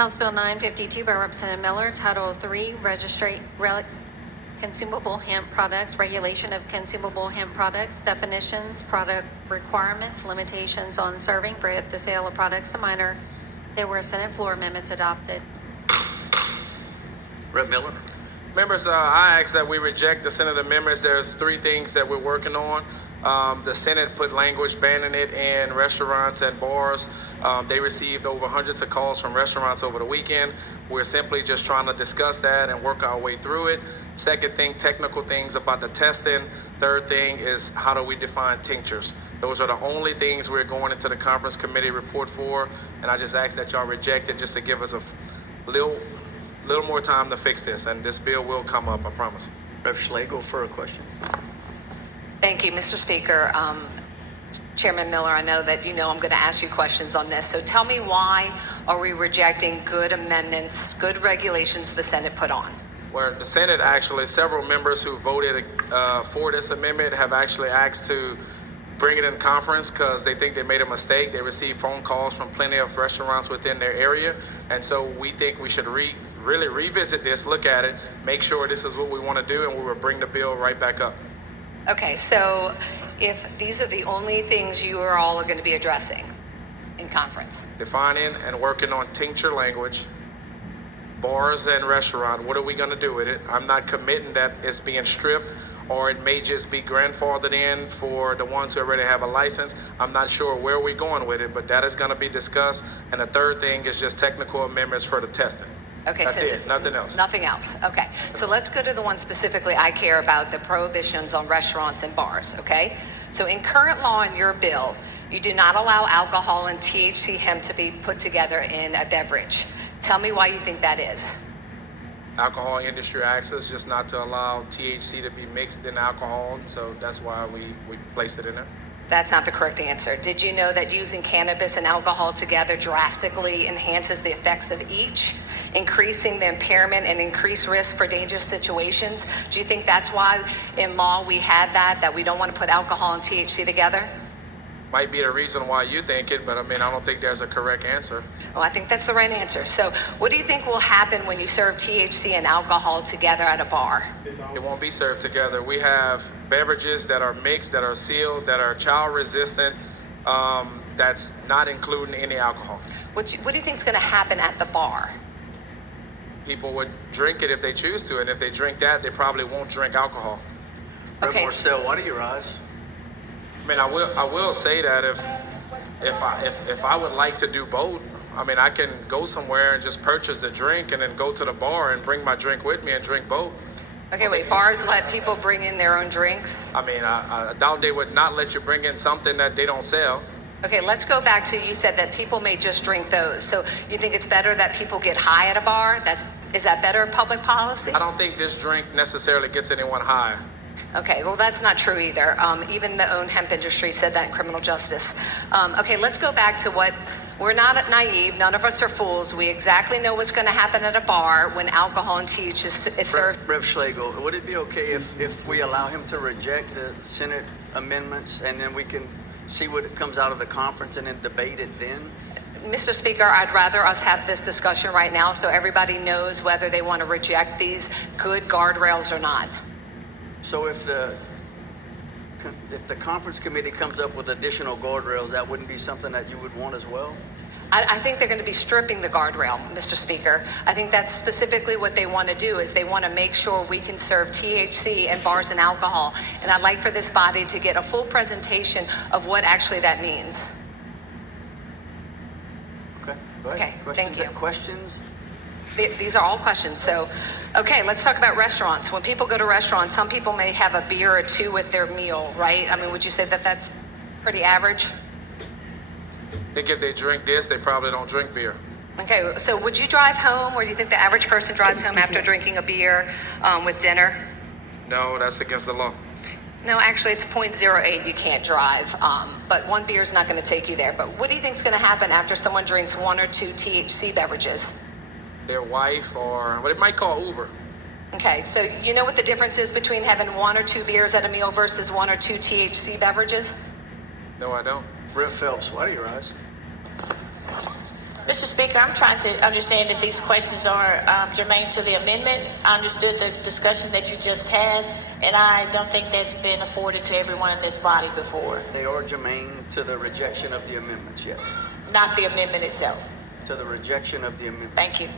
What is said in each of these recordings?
House Bill 952 by Representative Miller, Title III, Consumable Hemp Products, Regulation of Consumable Hemp Products, Definitions, Product Requirements, Limitations on Serving, Prohibit the Sale of Products to Minor. There were Senate floor amendments adopted. Rep. Miller. Members, I ask that we reject the Senate amendments. There's three things that we're working on. The Senate put language banning it in restaurants and bars. They received over hundreds of calls from restaurants over the weekend. We're simply just trying to discuss that and work our way through it. Second thing, technical things about the testing. Third thing is how do we define tinctures? Those are the only things we're going into the conference committee report for. And I just ask that y'all reject it just to give us a little more time to fix this. And this bill will come up, I promise. Rep. Schlegel for a question. Thank you, Mr. Speaker. Chairman Miller, I know that you know I'm going to ask you questions on this. So tell me, why are we rejecting good amendments, good regulations the Senate put on? Where the Senate actually, several members who voted for this amendment have actually asked to bring it in conference because they think they made a mistake. They received phone calls from plenty of restaurants within their area. And so we think we should really revisit this, look at it, make sure this is what we want to do, and we will bring the bill right back up. Okay, so if these are the only things you are all going to be addressing in conference. Defining and working on tincture language, bars and restaurant, what are we going to do with it? I'm not committing that it's being stripped, or it may just be grandfathered in for the ones who already have a license. I'm not sure where we're going with it, but that is going to be discussed. And the third thing is just technical amendments for the testing. Okay, that's so it, nothing else. Nothing else. Okay, so let's go to the one specifically I care about, the prohibitions on restaurants and bars. Okay, so in current law in your bill, you do not allow alcohol and THC hemp to be put together in a beverage. Tell me why you think that is. Alcohol industry access just not to allow THC to be mixed in alcohol, so that's why we placed it in there. That's not the correct answer. Did you know that using cannabis and alcohol together drastically enhances the effects of each, increasing the impairment and increased risk for dangerous situations? Do you think that's why in law we had that we don't want to put alcohol and THC together? Might be the reason why you think it, but I mean, I don't think there's a correct answer. Well, I think that's the right answer. So what do you think will happen when you serve THC and alcohol together at a bar? It won't be served together. We have beverages that are mixed, that are sealed, that are child resistant, that's not including any alcohol. What do you think is going to happen at the bar? People would drink it if they choose to, and if they drink that, they probably won't drink alcohol. Okay. Rep. Marcel, why do you rise? I mean, I will say that if I would like to do both, I mean, I can go somewhere and just purchase the drink and then go to the bar and bring my drink with me and drink both. Okay, wait, bars let people bring in their own drinks? I mean, I doubt they would not let you bring in something that they don't sell. Okay, let's go back to, you said that people may just drink those. So you think it's better that people get high at a bar? Is that better public policy? I don't think this drink necessarily gets anyone high. Okay, well, that's not true either. Even the own hemp industry said that in criminal justice. Okay, let's go back to we're not naive. None of us are fools. We exactly know what's going to happen at a bar when alcohol and THC is served. Rep. Schlegel, would it be okay if we allow him to reject the Senate amendments and then we can see what comes out of the conference and then debate it then? Mr. Speaker, I'd rather us have this discussion right now so everybody knows whether they want to reject these good guardrails or not. So if the conference committee comes up with additional guardrails, that wouldn't be something that you would want as well? I think they're going to be stripping the guardrail, Mr. Speaker. I think that's specifically what they want to do, is they want to make sure we can serve THC and bars and alcohol. And I'd like for this body to get a full presentation of what actually that means. Okay, go ahead. Okay, thank you. Questions? These are all questions. So, okay, let's talk about restaurants. When people go to restaurants, some people may have a beer or two with their meal, right? I mean, would you say that that's pretty average? I think if they drink this, they probably don't drink beer. Okay, so would you drive home, or do you think the average person drives home after drinking a beer with dinner? No, that's against the law. No, actually, it's 0.08. You can't drive, but one beer is not going to take you there. But what do you think is going to happen after someone drinks one or two THC beverages? Their wife or what it might call Uber. Okay, so you know what the difference is between having one or two beers at a meal versus one or two THC beverages? No, I don't. Rep. Phelps, why do you rise? Mr. Speaker, I'm trying to understand if these questions are germane to the amendment. I understood the discussion that you just had, and I don't think that's been afforded to everyone in this body before. They are germane to the rejection of the amendments, yes. Not the amendment itself. To the rejection of the amendment. Thank you.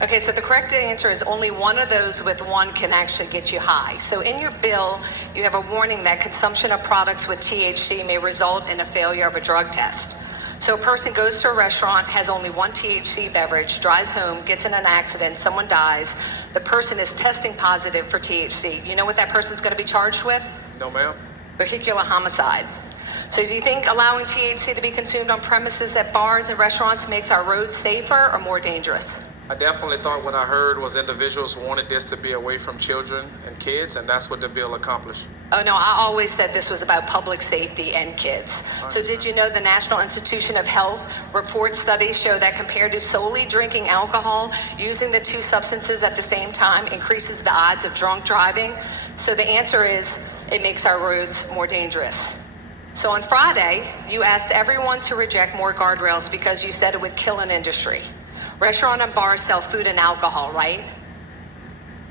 Okay, so the correct answer is only one of those with one can actually get you high. So in your bill, you have a warning that consumption of products with THC may result in a failure of a drug test. So a person goes to a restaurant, has only one THC beverage, drives home, gets in an accident, someone dies. The person is testing positive for THC. You know what that person's going to be charged with? No, ma'am. Vehicular homicide. So do you think allowing THC to be consumed on premises at bars and restaurants makes our roads safer or more dangerous? I definitely thought what I heard was individuals wanted this to be away from children and kids, and that's what the bill accomplished. Oh, no, I always said this was about public safety and kids. So did you know the National Institution of Health reports studies show that compared to solely drinking alcohol, using the two substances at the same time increases the odds of drunk driving? So the answer is it makes our roads more dangerous. So on Friday, you asked everyone to reject more guardrails because you said it would kill an industry. Restaurant and bars sell food and alcohol, right?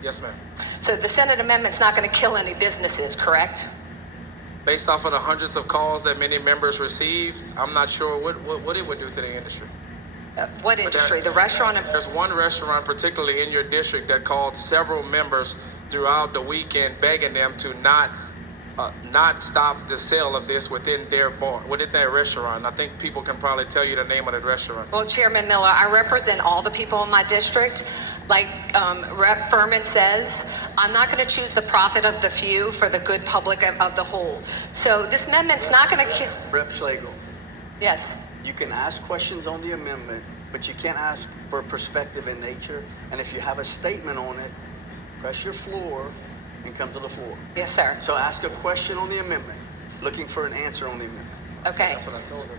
Yes, ma'am. So the Senate amendment's not going to kill any businesses, correct? Based off of the hundreds of calls that many members received, I'm not sure what it would do to the industry. What industry? The restaurant and... There's one restaurant, particularly in your district, that called several members throughout the weekend begging them to not stop the sale of this within their bar, within their restaurant. I think people can probably tell you the name of the restaurant. Well, Chairman Miller, I represent all the people in my district. Like Rep. Furman says, I'm not going to choose the profit of the few for the good public of the whole. So this amendment's not going to kill... Rep. Schlegel, Yes. you can ask questions on the amendment, but you can't ask for perspective in nature. And if you have a statement on it, press your floor and come to the floor. Yes, sir. So ask a question on the amendment, looking for an answer on the amendment. Okay. That's what I told her.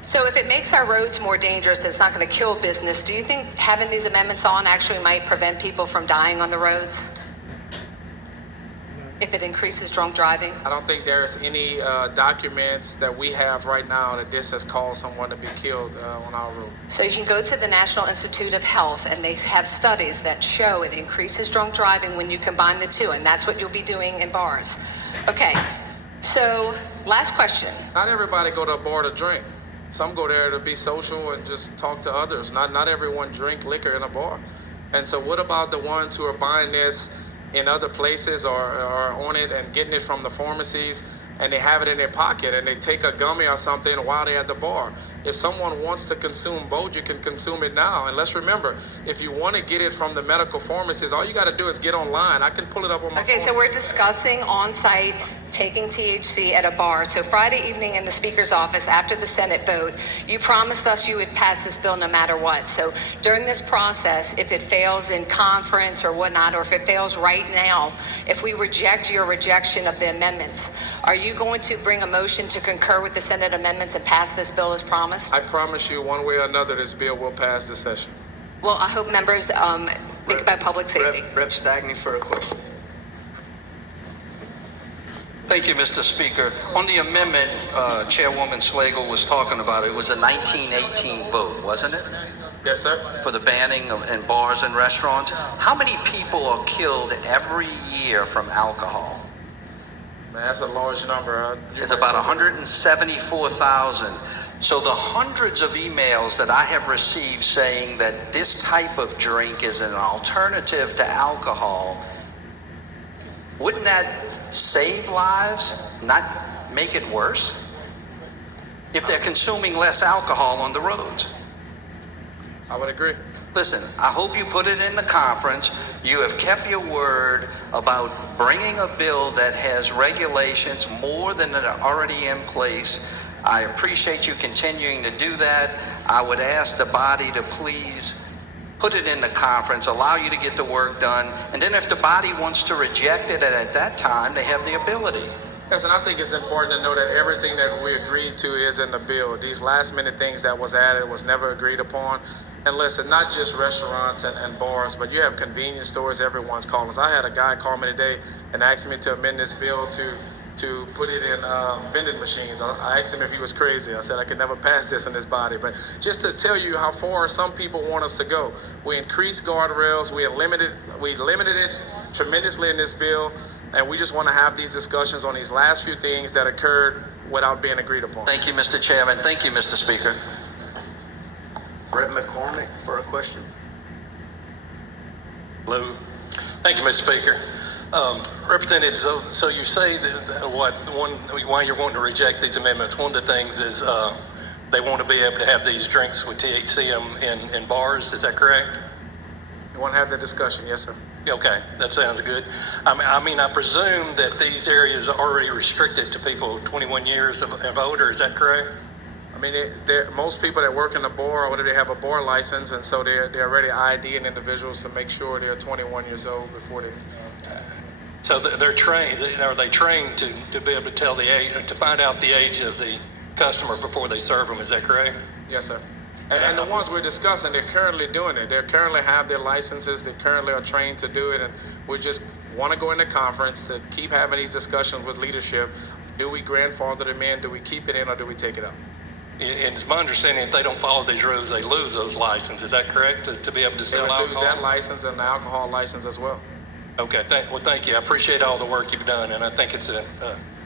So if it makes our roads more dangerous, it's not going to kill business. Do you think having these amendments on actually might prevent people from dying on the roads? If it increases drunk driving? I don't think there's any documents that we have right now that this has caused someone to be killed on our road. So you can go to the National Institute of Health, and they have studies that show it increases drunk driving when you combine the two, and that's what you'll be doing in bars. Okay, so last question. Not everybody go to a bar to drink. Some go there to be social and just talk to others. Not everyone drink liquor in a bar. And so what about the ones who are buying this in other places or on it and getting it from the pharmacies, and they have it in their pocket and they take a gummy or something while they're at the bar? If someone wants to consume both, you can consume it now. And let's remember, if you want to get it from the medical pharmacies, all you got to do is get online. I can pull it up on my phone. Okay, so we're discussing on-site taking THC at a bar. So Friday evening in the Speaker's office after the Senate vote, you promised us you would pass this bill no matter what. So during this process, if it fails in conference or whatnot, or if it fails right now, if we reject your rejection of the amendments, are you going to bring a motion to concur with the Senate amendments and pass this bill as promised? I promise you, one way or another, this bill will pass this session. Well, I hope members think about public safety. Rep. Stagney for a question. Thank you, Mr. Speaker. On the amendment, Chairwoman Slagle was talking about, it was a 1918 vote, wasn't it? Yes, sir. For the banning of in bars and restaurants. How many people are killed every year from alcohol? Man, that's a large number. It's about 174,000. So the hundreds of emails that I have received saying that this type of drink is an alternative to alcohol, wouldn't that save lives, not make it worse? If they're consuming less alcohol on the roads. I would agree. Listen, I hope you put it in the conference. You have kept your word about bringing a bill that has regulations more than that are already in place. I appreciate you continuing to do that. I would ask the body to please put it in the conference, allow you to get the work done, and then if the body wants to reject it at that time, they have the ability. Yes, and I think it's important to know that everything that we agreed to is in the bill. These last minute things that was added was never agreed upon. And listen, not just restaurants and bars, but you have convenience stores, everyone's calling us. I had a guy call me today and asked me to amend this bill to to put it in vending machines. I asked him if he was crazy. I said I could never pass this in this body. But just to tell you how far some people want us to go, we increased guardrails. We limited it tremendously in this bill, and we just want to have these discussions on these last few things that occurred without being agreed upon. Thank you, Mr. Chairman. Thank you, Mr. Speaker. Brett McCormick for a question. Hello. Thank you, Mr. Speaker. Representative, so you say that why you're wanting to reject these amendments, one of the things is they want to be able to have these drinks with THC in bars. Is that correct? You want to have that discussion? Yes, sir. Okay, that sounds good. I presume that these areas are already restricted to people 21 years of older. Is that correct? I mean, most people that work in the bar, whether they have a bar license, and so they're already IDing individuals to make sure they're 21 years old before they. So they're trained. Are they trained to be able to tell the age, to find out the age of the customer before they serve them? Is that correct? Yes, sir. And the ones we're discussing, they're currently doing it. They currently have their licenses. They currently are trained to do it, and we just want to go into conference to keep having these discussions with leadership. Do we grandfather them in? Do we keep it in, or do we take it out? And it's my understanding if they don't follow these rules, they lose those licenses. Is that correct? To be able to They sell would lose alcohol? that license and the alcohol license as well. Okay. Thank you. I appreciate all the work you've done, and I think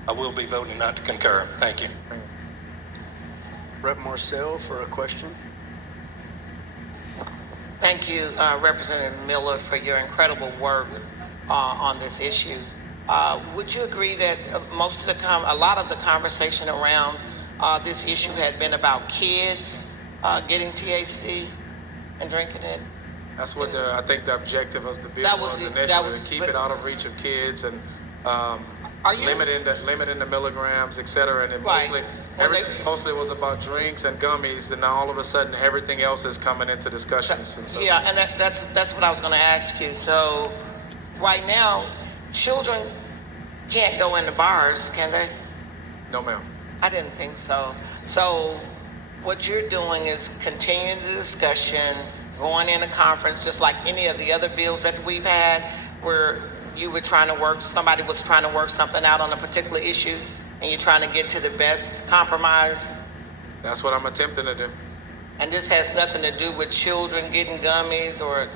I will be voting not to concur. Thank you. Rep. Marcel for a question. Thank you, Representative Miller, for your incredible work on this issue. Would you agree that a lot of the conversation around this issue had been about kids getting THC and drinking it? That's what I think the objective of the bill was initially, to keep it out of reach of kids and limiting the milligrams, et cetera. And it mostly was about drinks and gummies, and now all of a sudden everything else is coming into discussions. And so, yeah, and that's what I was going to ask you. So right now, children can't go into bars, can they? no, ma'am. I didn't think so. So what you're doing is continuing the discussion, going in a conference, just like any of the other bills that we've had, where somebody was trying to work something out on a particular issue, and you're trying to get to the best compromise. That's what I'm attempting to do. And this has nothing to do with children getting gummies or,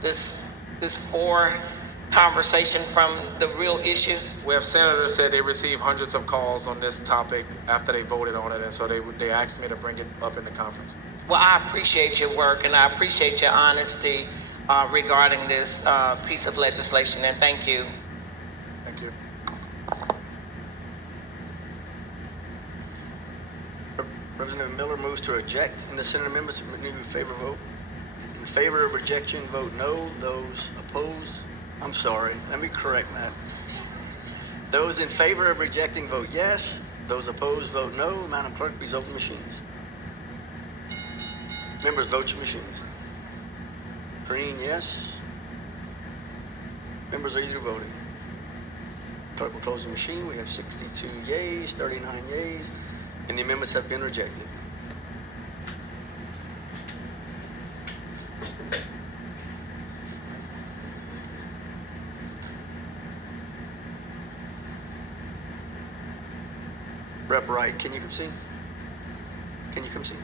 this conversation from the real issue. We have senators said they received hundreds of calls on this topic after they voted on it, and so they asked me to bring it up in the conference. Well, I appreciate your work, and I appreciate your honesty regarding this piece of legislation, and thank you. Thank you. Representative Miller moves to reject, and the Senate members need to favor vote. In favor of rejection, vote no. Those opposed, I'm sorry, let me correct that. Those in favor of rejecting, vote yes. Those opposed, vote no. Madam Clerk, please open machines. Members, vote your machines. Green, yes. Members are either voting. Clerk will close the machine. We have 62 yeas, 39 yeas, and the amendments have been rejected. Rep. Wright, can you come see? Can you come see?